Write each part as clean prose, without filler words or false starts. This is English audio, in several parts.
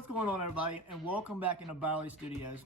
What's going on, everybody, and welcome back into ByerlyStudios.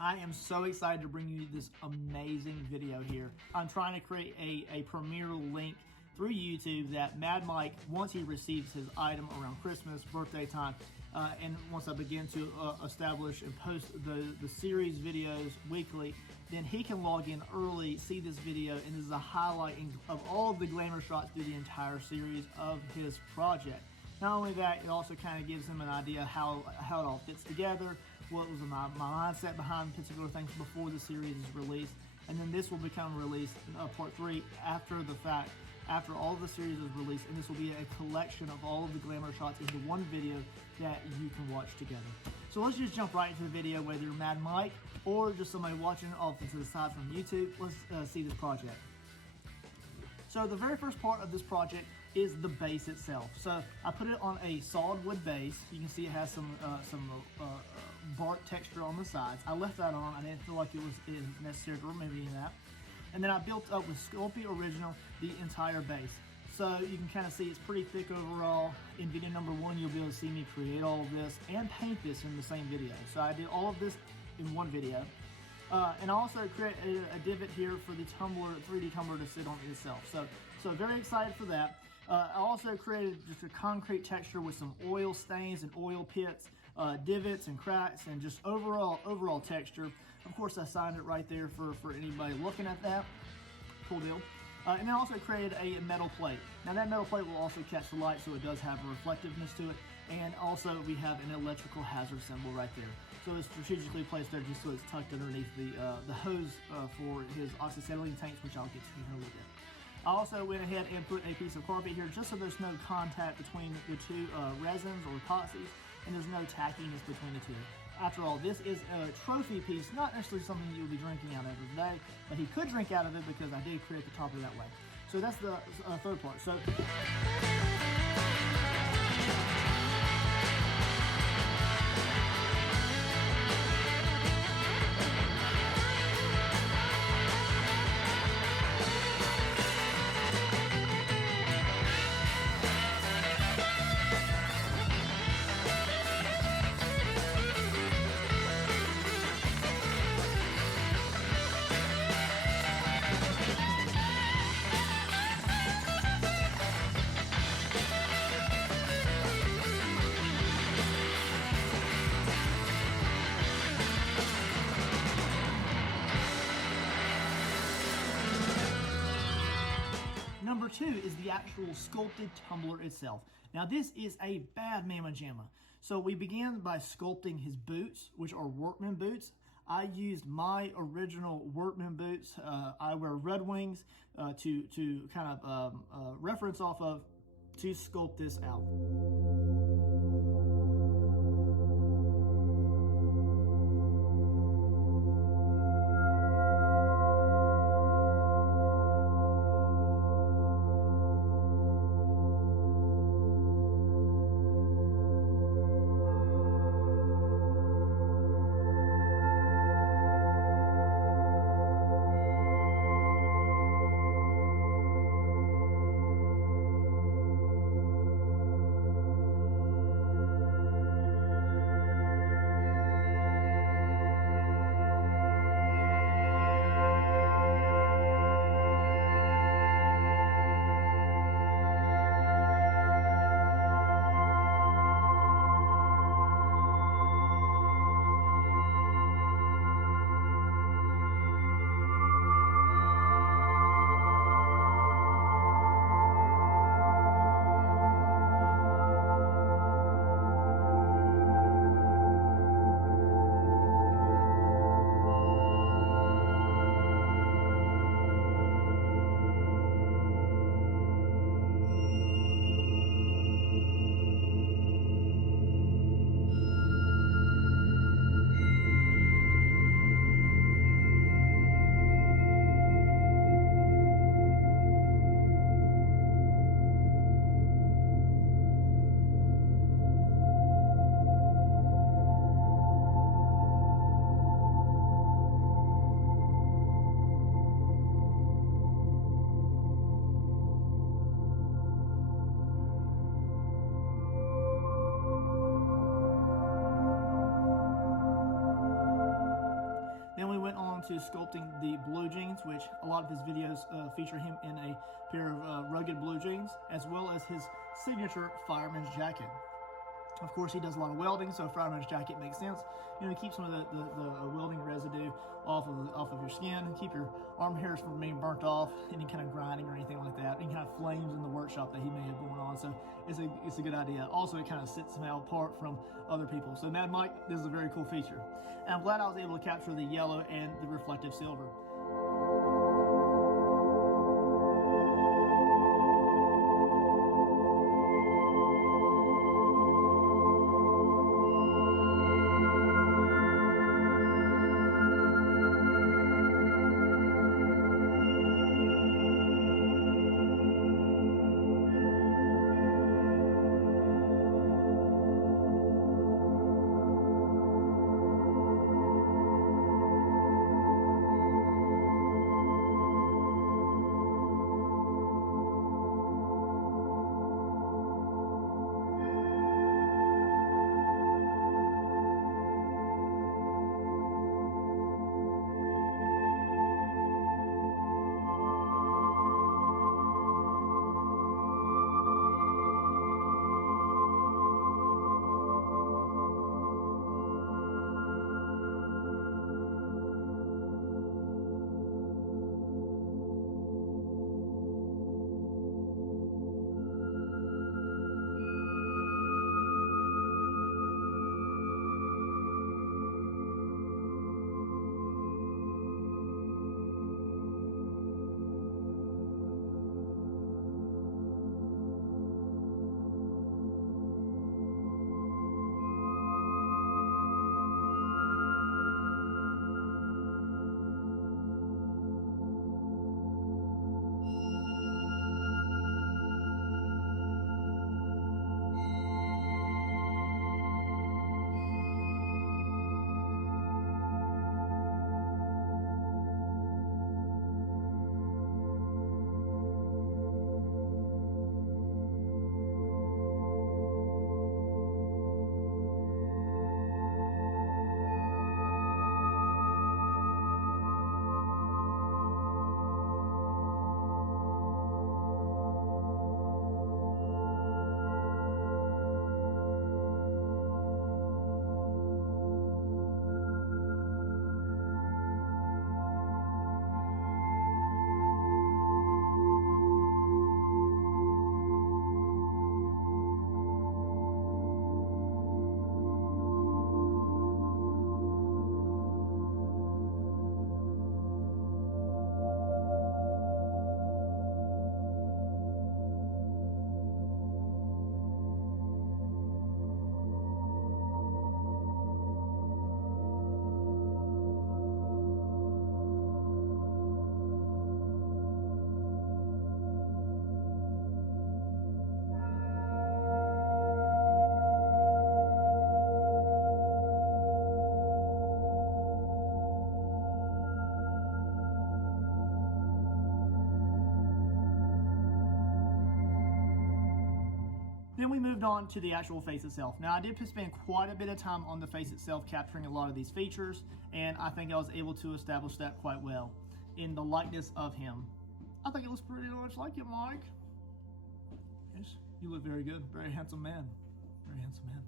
I am so excited to bring you this amazing video here. I'm trying to create a premiere link through YouTube that Mad Mike, once he receives his item around Christmas, birthday time, and once I begin to establish and post the series videos weekly, then he can log in early, see this video, and this is a highlighting of all of the glamour shots through the entire series of his project. Not only that, it also kind of gives him an idea how it all fits together, what was my mindset behind particular things before the series is released. And then this will become released, part 3, after the fact, after all of the series is released, and this will be a collection of all of the glamour shots into one video that you can watch together. So let's just jump right into the video, whether you're Mad Mike or just somebody watching off to the side from YouTube. Let's see this project. So the very first part of this project is the base itself. So I put it on a solid wood base. You can see it has some bark texture on the sides. I left that on. I didn't feel like it was necessary to remove any of that. And then I built up with Sculpey Original the entire base. So you can kind of see it's pretty thick overall. In video number 1, you'll be able to see me create all of this and paint this in the same video. So I did all of this in one video. And I also created a divot here for the tumbler, 3D tumbler to sit on itself. So very excited for that. I also created just a concrete texture with some oil stains and oil pits, divots and cracks, and just overall texture. Of course, I signed it right there for anybody looking at that. Cool deal. And then I also created a metal plate. Now that metal plate will also catch the light, so it does have a reflectiveness to it. And also we have an electrical hazard symbol right there. So it's strategically placed there just so it's tucked underneath the hose for his oxyacetylene tanks, which I'll get to in a little bit. I also went ahead and put a piece of carpet here just so there's no contact between the two resins or epoxies, and there's no tackiness between the two. After all, this is a trophy piece, not necessarily something you'll be drinking out of every day, but he could drink out of it because I did create the topper that way. So that's the third part. So. Number 2 is the actual sculpted tumbler itself. Now this is a bad mamma jamma. So we began by sculpting his boots, which are workman boots. I used my original workman boots. I wear Red Wings to kind of reference off of to sculpt this out. to sculpting the blue jeans, which a lot of his videos feature him in a pair of rugged blue jeans, as well as his signature fireman's jacket. Of course, he does a lot of welding, so fireman's jacket makes sense. You know, keep some of the welding residue off of your skin, keep your arm hairs from being burnt off, any kind of grinding or anything like that, any kind of flames in the workshop that he may have going on. So it's a good idea. Also, it kind of sets him out apart from other people. So Mad Mike, this is a very cool feature. And I'm glad I was able to capture the yellow and the reflective silver. Then we moved on to the actual face itself. Now I did spend quite a bit of time on the face itself capturing a lot of these features, and I think I was able to establish that quite well in the likeness of him. I think it looks pretty much like you, Mike. Yes, you look very good. Very handsome man. Very handsome man.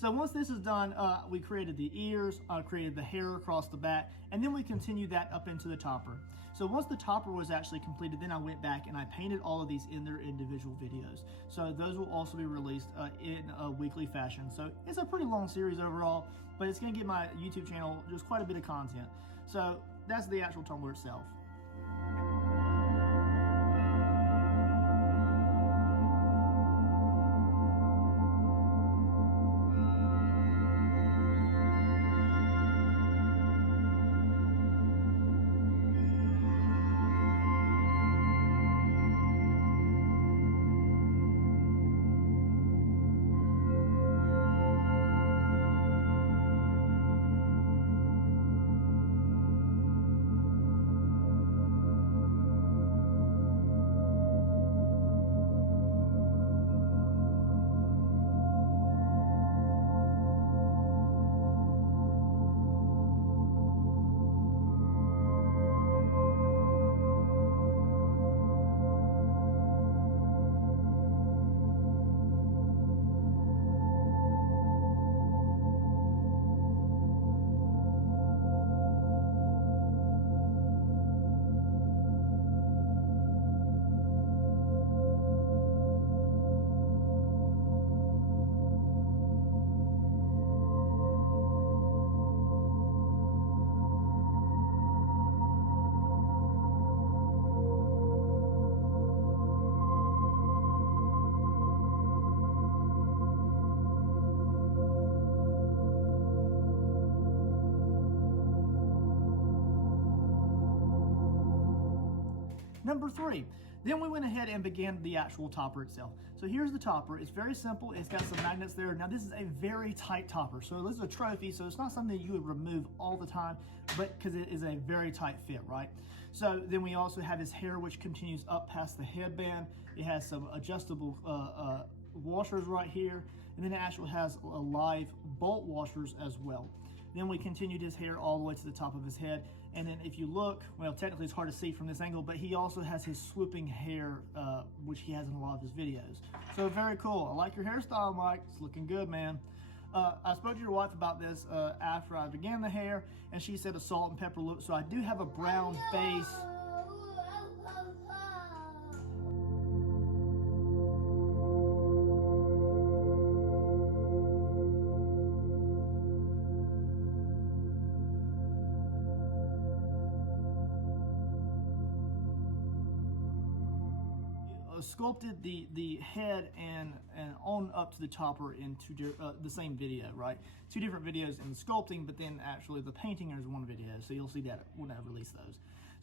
So once this is done, we created the ears, created the hair across the back, and then we continued that up into the topper. So once the topper was actually completed, then I went back and I painted all of these in their individual videos. So those will also be released in a weekly fashion. So it's a pretty long series overall, but it's gonna give my YouTube channel just quite a bit of content. So that's the actual tumbler itself. Number 3, then we went ahead and began the actual topper itself. So here's the topper. It's very simple. It's got some magnets there. Now this is a very tight topper. So this is a trophy, so it's not something that you would remove all the time, but because it is a very tight fit, right? So then we also have his hair, which continues up past the headband. It has some adjustable washers right here, and then it actually has a live bolt washers as well. Then we continued his hair all the way to the top of his head. And then if you look, well, technically it's hard to see from this angle, but he also has his swooping hair, which he has in a lot of his videos. So very cool. I like your hairstyle, Mike. It's looking good, man. I spoke to your wife about this after I began the hair, and she said a salt and pepper look. So I do have a brown base. Sculpted the head and on up to the topper in the same video, right? 2 different videos in the sculpting, but then actually the painting is one video, so you'll see that when I release those.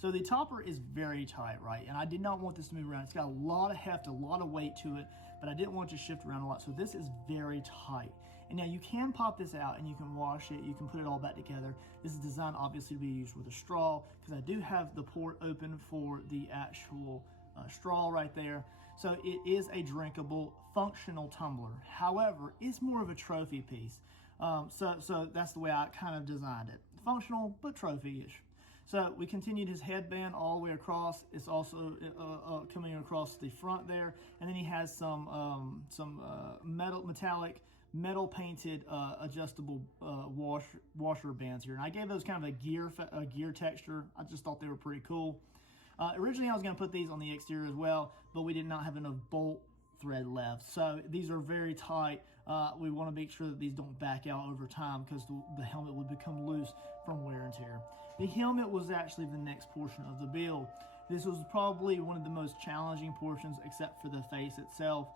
So the topper is very tight, right? And I did not want this to move around. It's got a lot of heft, a lot of weight to it, but I didn't want it to shift around a lot. So this is very tight. And now you can pop this out and you can wash it. You can put it all back together. This is designed obviously to be used with a straw, because I do have the port open for the actual straw right there. So it is a drinkable, functional tumbler. However, it's more of a trophy piece. So that's the way I kind of designed it. Functional, but trophy-ish. So we continued his headband all the way across. It's also coming across the front there. And then he has some metallic, metal painted adjustable washer bands here. And I gave those kind of a gear texture. I just thought they were pretty cool. Originally I was going to put these on the exterior as well, but we did not have enough bolt thread left. So these are very tight. We want to make sure that these don't back out over time, because the helmet would become loose from wear and tear. The helmet was actually the next portion of the build. This was probably one of the most challenging portions, except for the face itself.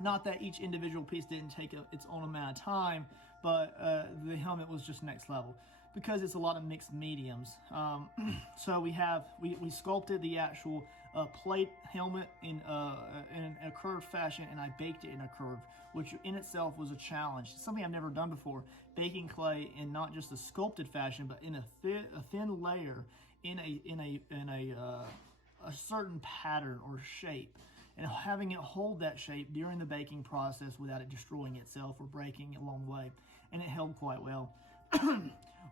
Not that each individual piece didn't take its own amount of time, but the helmet was just next level, because it's a lot of mixed mediums. So we sculpted the actual plate helmet in a curved fashion, and I baked it in a curve, which in itself was a challenge. It's something I've never done before, baking clay in not just a sculpted fashion, but in a thin layer in a certain pattern or shape, and having it hold that shape during the baking process without it destroying itself or breaking along the way, and it held quite well.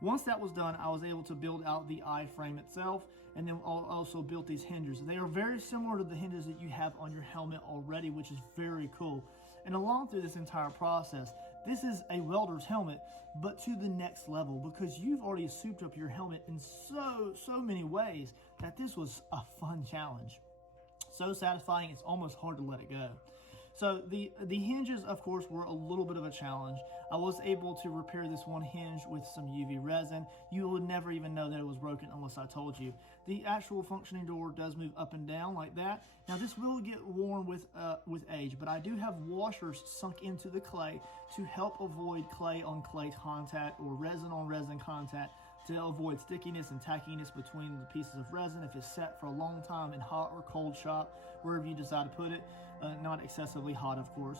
Once that was done, I was able to build out the I-frame itself, and then also built these hinges. They are very similar to the hinges that you have on your helmet already, which is very cool. And along through this entire process, this is a welder's helmet, but to the next level, because you've already souped up your helmet in so many ways that this was a fun challenge. So satisfying, it's almost hard to let it go. So the hinges, of course, were a little bit of a challenge. I was able to repair this one hinge with some UV resin. You would never even know that it was broken unless I told you. The actual functioning door does move up and down like that. Now this will get worn with age, but I do have washers sunk into the clay to help avoid clay on clay contact or resin on resin contact, to avoid stickiness and tackiness between the pieces of resin if it's set for a long time in hot or cold shop, wherever you decide to put it. Not excessively hot, of course,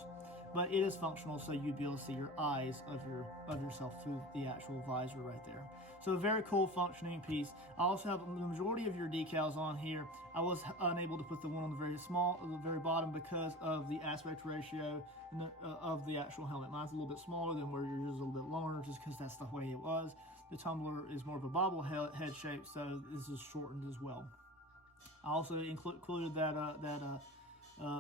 but it is functional, so you'd be able to see your eyes of yourself through the actual visor right there. So a very cool functioning piece. I also have the majority of your decals on here. I was unable to put the one on the very bottom, because of the aspect ratio of the actual helmet. Mine's a little bit smaller than where yours is a little bit longer, just because that's the way it was. The tumbler is more of a bobblehead shape, so this is shortened as well. I also included that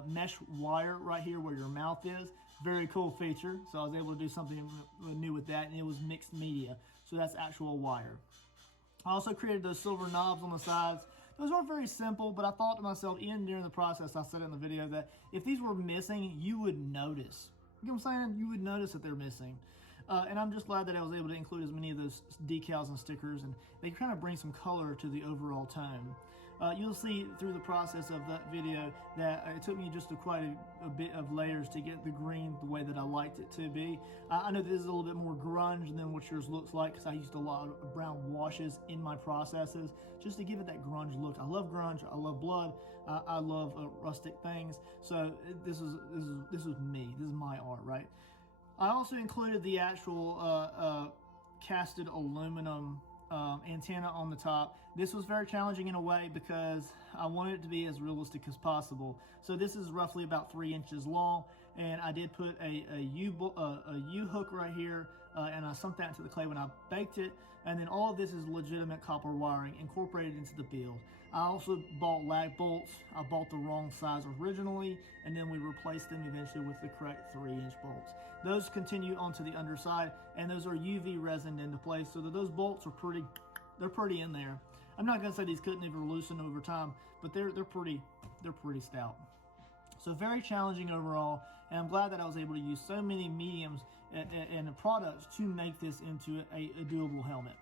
mesh wire right here where your mouth is. Very cool feature. So I was able to do something new with that, and it was mixed media. So that's actual wire. I also created those silver knobs on the sides. Those are very simple, but I thought to myself, even during the process, I said in the video, that if these were missing, you would notice. You know what I'm saying? You would notice that they're missing. And I'm just glad that I was able to include as many of those decals and stickers, and they kind of bring some color to the overall tone. you'll see through the process of that video that it took me just quite a bit of layers to get the green the way that I liked it to be. I know this is a little bit more grunge than what yours looks like, because I used a lot of brown washes in my processes just to give it that grunge look. I love grunge, I love blood, I love rustic things. So this is me, this is my art, right? I also included the actual casted aluminum antenna on the top. This was very challenging in a way because I wanted it to be as realistic as possible. So this is roughly about 3 inches long, and I did put a U hook right here, and I sunk that into the clay when I baked it. And then all of this is legitimate copper wiring incorporated into the build. I also bought lag bolts. I bought the wrong size originally, and then we replaced them eventually with the correct 3-inch bolts. Those continue onto the underside, and those are UV resined into place, so that those bolts are pretty in there. I'm not gonna say these couldn't ever loosen over time, but they're pretty stout. So very challenging overall, and I'm glad that I was able to use so many mediums and products to make this into a doable helmet.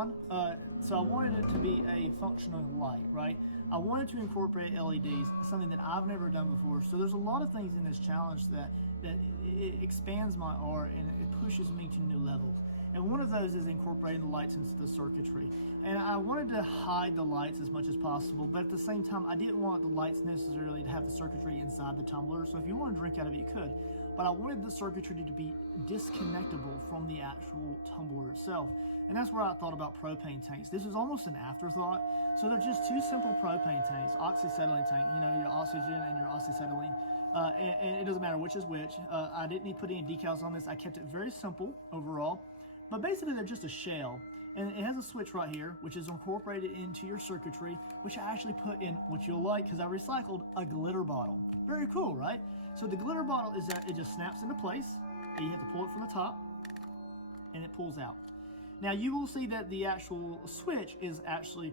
on. So I wanted it to be a functional light, right? I wanted to incorporate LEDs, something that I've never done before. So there's a lot of things in this challenge that it expands my art and it pushes me to new levels. And one of those is incorporating the lights into the circuitry. And I wanted to hide the lights as much as possible, but at the same time, I didn't want the lights necessarily to have the circuitry inside the tumbler. So if you want to drink out of it, you could. But I wanted the circuitry to be disconnectable from the actual tumbler itself. And that's where I thought about propane tanks. This is almost an afterthought. So they're just two simple propane tanks, oxyacetylene tank, you know, your oxygen and your oxyacetylene. And it doesn't matter which is which. I didn't need to put any decals on this. I kept it very simple overall. But basically they're just a shell. And it has a switch right here, which is incorporated into your circuitry, which I actually put in, what you'll like, because I recycled a glitter bottle. Very cool, right? So the glitter bottle is that it just snaps into place, and you have to pull it from the top, and it pulls out. Now you will see that the actual switch is actually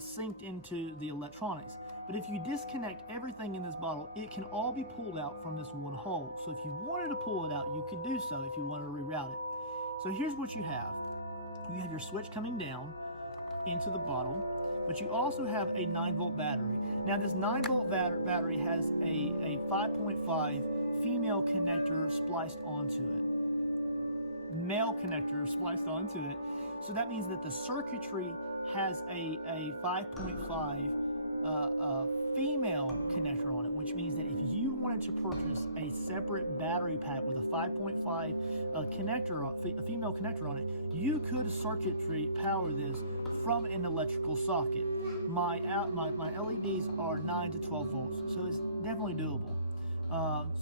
synced into the electronics. But if you disconnect everything in this bottle, it can all be pulled out from this one hole. So if you wanted to pull it out, you could do so if you wanted to reroute it. So here's what you have. You have your switch coming down into the bottle, but you also have a 9-volt battery. Now this 9-volt battery has a 5.5 female connector spliced onto it. Male connector spliced onto it. So that means that the circuitry has a 5.5 female connector on it, which means that if you wanted to purchase a separate battery pack with a 5.5 connector, a female connector on it, you could circuitry power this from an electrical socket. My LEDs are 9 to 12 volts, so it's definitely doable.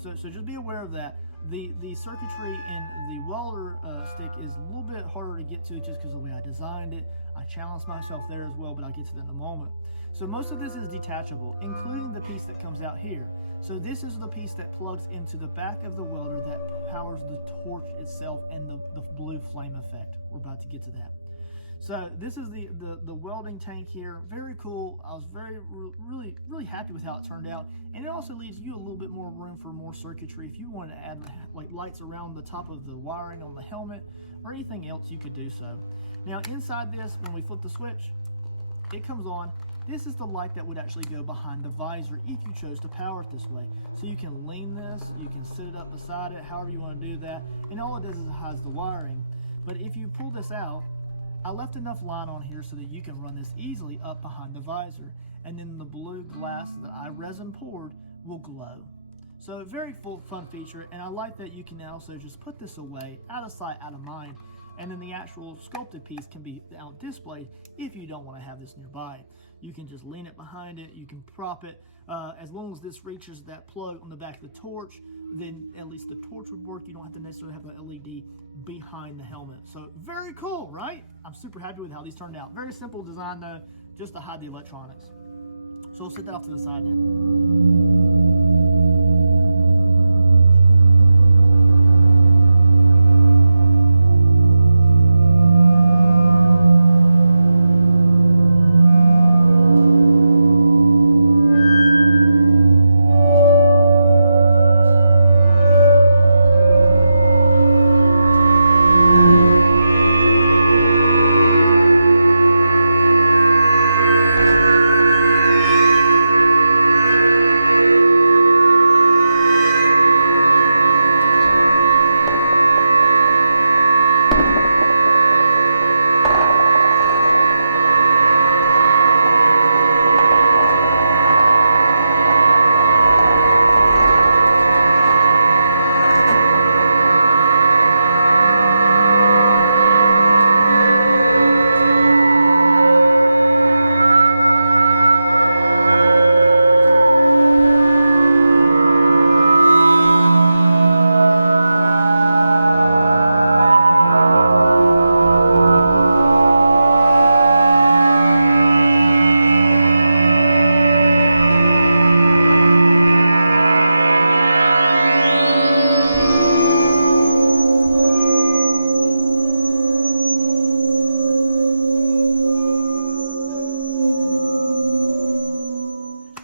So just be aware of that. The circuitry in the welder stick is a little bit harder to get to just because of the way I designed it. I challenged myself there as well, but I'll get to that in a moment. So most of this is detachable, including the piece that comes out here. So this is the piece that plugs into the back of the welder that powers the torch itself and the blue flame effect. We're about to get to that. So this is the welding tank here. Very cool. I was really happy with how it turned out. And it also leaves you a little bit more room for more circuitry. If you want to add like lights around the top of the wiring on the helmet or anything else, you could do so. Now inside this, when we flip the switch, it comes on. This is the light that would actually go behind the visor if you chose to power it this way. So you can lean this, you can sit it up beside it, however you want to do that. And all it does is it hides the wiring. But if you pull this out, I left enough line on here so that you can run this easily up behind the visor. And then the blue glass that I resin poured will glow. So a very fun feature, and I like that you can also just put this away, out of sight, out of mind. And then the actual sculpted piece can be out displayed if you don't want to have this nearby. You can just lean it behind it, you can prop it. As long as this reaches that plug on the back of the torch, then at least the torch would work. You don't have to necessarily have the LED behind the helmet. So very cool, right? I'm super happy with how these turned out. Very simple design though, just to hide the electronics. So we'll set that off to the side now.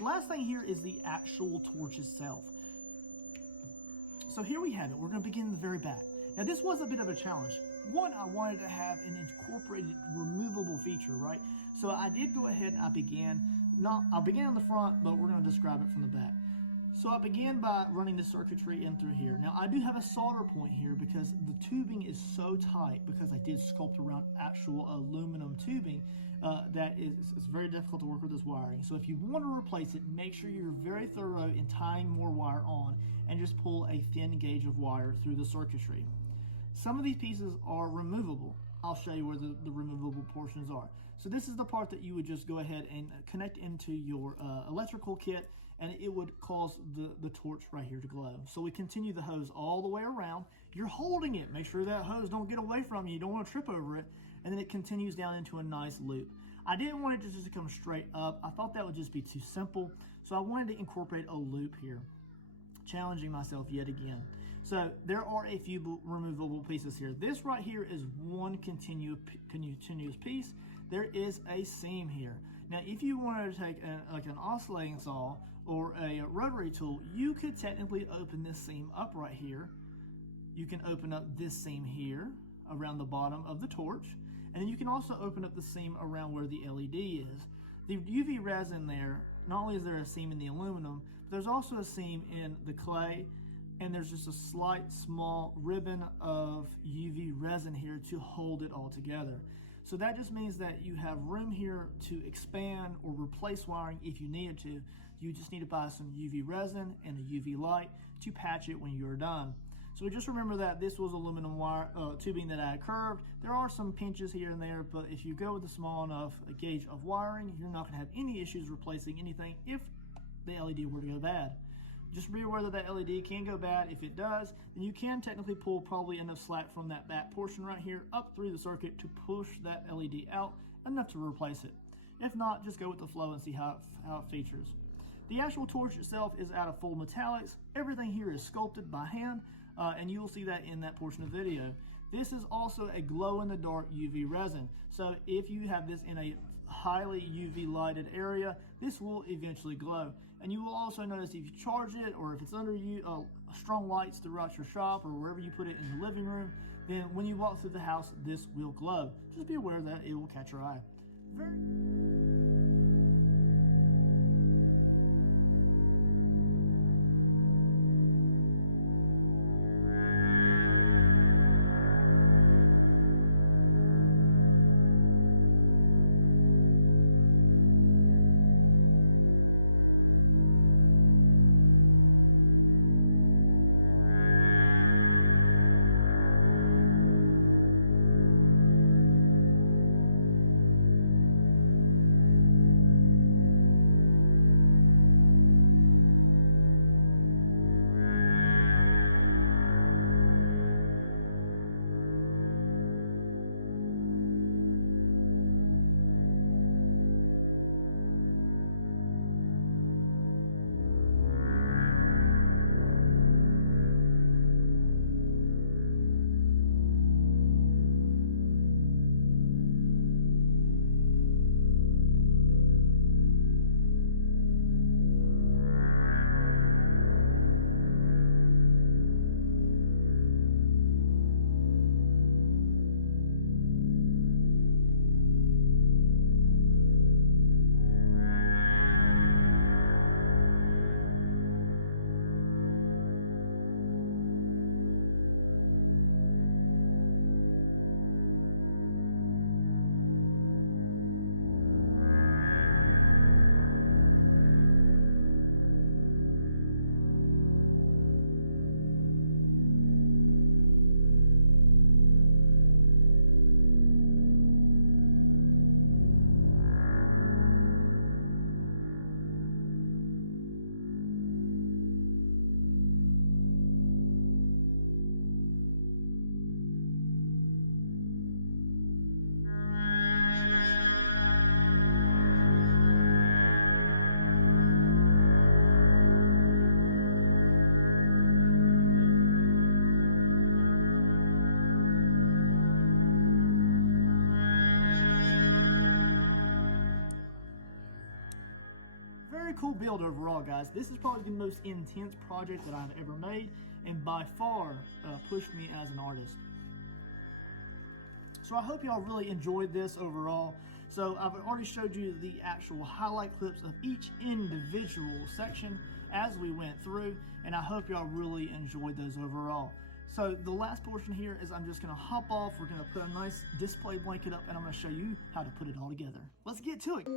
Last thing here is the actual torch itself. So here we have it. We're going to begin in the very back. Now this was a bit of a challenge. one, I wanted to have an incorporated removable feature, right? So I did go ahead and I began on the front, but we're going to describe it from the back. So I began by running the circuitry in through here. Now I do have a solder point here because the tubing is so tight, because I did sculpt around actual aluminum tubing, that it's very difficult to work with this wiring. So if you want to replace it, make sure you're very thorough in tying more wire on and just pull a thin gauge of wire through the circuitry. Some of these pieces are removable. I'll show you where the removable portions are. So this is the part that you would just go ahead and connect into your electrical kit, and it would cause the torch right here to glow. So we continue the hose all the way around. You're holding it. Make sure that hose don't get away from you. You don't want to trip over it. And then it continues down into a nice loop. I didn't want it just to come straight up. I thought that would just be too simple. So I wanted to incorporate a loop here, challenging myself yet again. So there are a few removable pieces here. This right here is one continuous piece. There is a seam here. Now, if you wanted to take like an oscillating saw or a rotary tool, you could technically open this seam up right here. You can open up this seam here around the bottom of the torch, and then you can also open up the seam around where the LED is. The UV resin there, not only is there a seam in the aluminum, but there's also a seam in the clay, and there's just a slight small ribbon of UV resin here to hold it all together. So that just means that you have room here to expand or replace wiring if you needed to. You just need to buy some UV resin and a UV light to patch it when you're done. So just remember that this was aluminum wire tubing that I had curved. There are some pinches here and there, but if you go with a small enough gauge of wiring, you're not gonna have any issues replacing anything if the LED were to go bad. Just be aware that that LED can go bad. If it does, then you can technically pull probably enough slack from that back portion right here up through the circuit to push that LED out enough to replace it. If not, just go with the flow and see how it features. The actual torch itself is out of full metallics. Everything here is sculpted by hand, and you will see that in that portion of the video. This is also a glow-in-the-dark UV resin. So if you have this in a highly UV lighted area, this will eventually glow. And you will also notice if you charge it, or if it's under strong lights throughout your shop or wherever you put it in the living room, then when you walk through the house, this will glow. Just be aware that it will catch your eye. Cool build overall, guys. This is probably the most intense project that I've ever made, and by far pushed me as an artist. So I hope y'all really enjoyed this overall. So I've already showed you the actual highlight clips of each individual section as we went through, and I hope y'all really enjoyed those overall. So the last portion here is I'm just gonna hop off. We're gonna put a nice display blanket up, and I'm gonna show you how to put it all together. Let's get to it.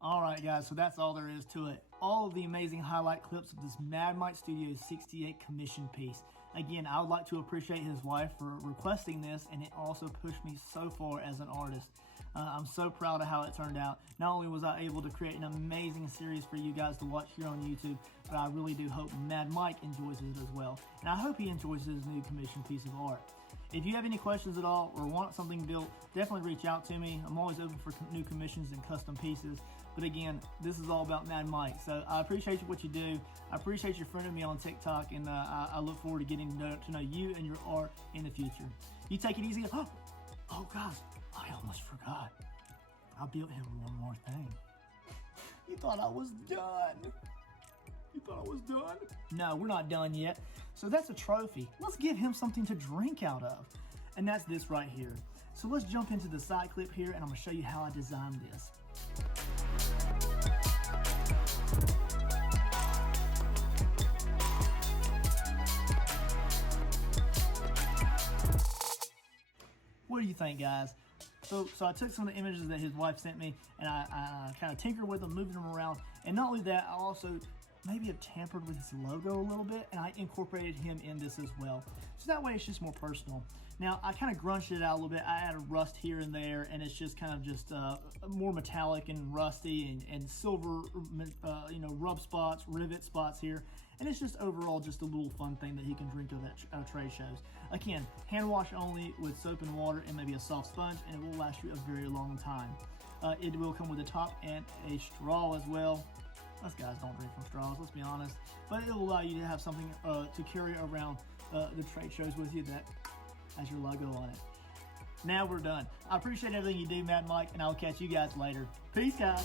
Alright guys, so that's all there is to it. All of the amazing highlight clips of this ByerlyStudios 68 commission piece. Again, I would like to appreciate his wife for requesting this, and it also pushed me so far as an artist. I'm so proud of how it turned out. Not only was I able to create an amazing series for you guys to watch here on YouTube, but I really do hope Mad Mike enjoys it as well. And I hope he enjoys his new commission piece of art. If you have any questions at all or want something built, definitely reach out to me. I'm always open for new commissions and custom pieces. But again, this is all about Mad Mike. So I appreciate what you do. I appreciate you friending me on TikTok, and I look forward to getting to know you and your art in the future. You take it easy. Oh gosh, I almost forgot. I built him one more thing. You thought I was done. You thought I was done? No, we're not done yet. So that's a trophy. Let's give him something to drink out of. And that's this right here. So let's jump into the side clip here, and I'm gonna show you how I designed this. What do you think, guys? So I took some of the images that his wife sent me, and I kind of tinkered with them, moving them around. And not only that, I also maybe have tampered with his logo a little bit, and I incorporated him in this as well. So that way it's just more personal. Now, I kind of grunched it out a little bit. I added rust here and there, and it's just kind of just more metallic and rusty and silver, rub spots, rivet spots here. And it's just overall just a little fun thing that he can drink at trade shows. Again, hand wash only with soap and water and maybe a soft sponge, and it will last you a very long time. It will come with a top and a straw as well. Us guys don't drink from straws, let's be honest. But it will allow you to have something to carry around the trade shows with you that has your logo on it. Now we're done. I appreciate everything you do, Mad Mike, and I'll catch you guys later. Peace, guys.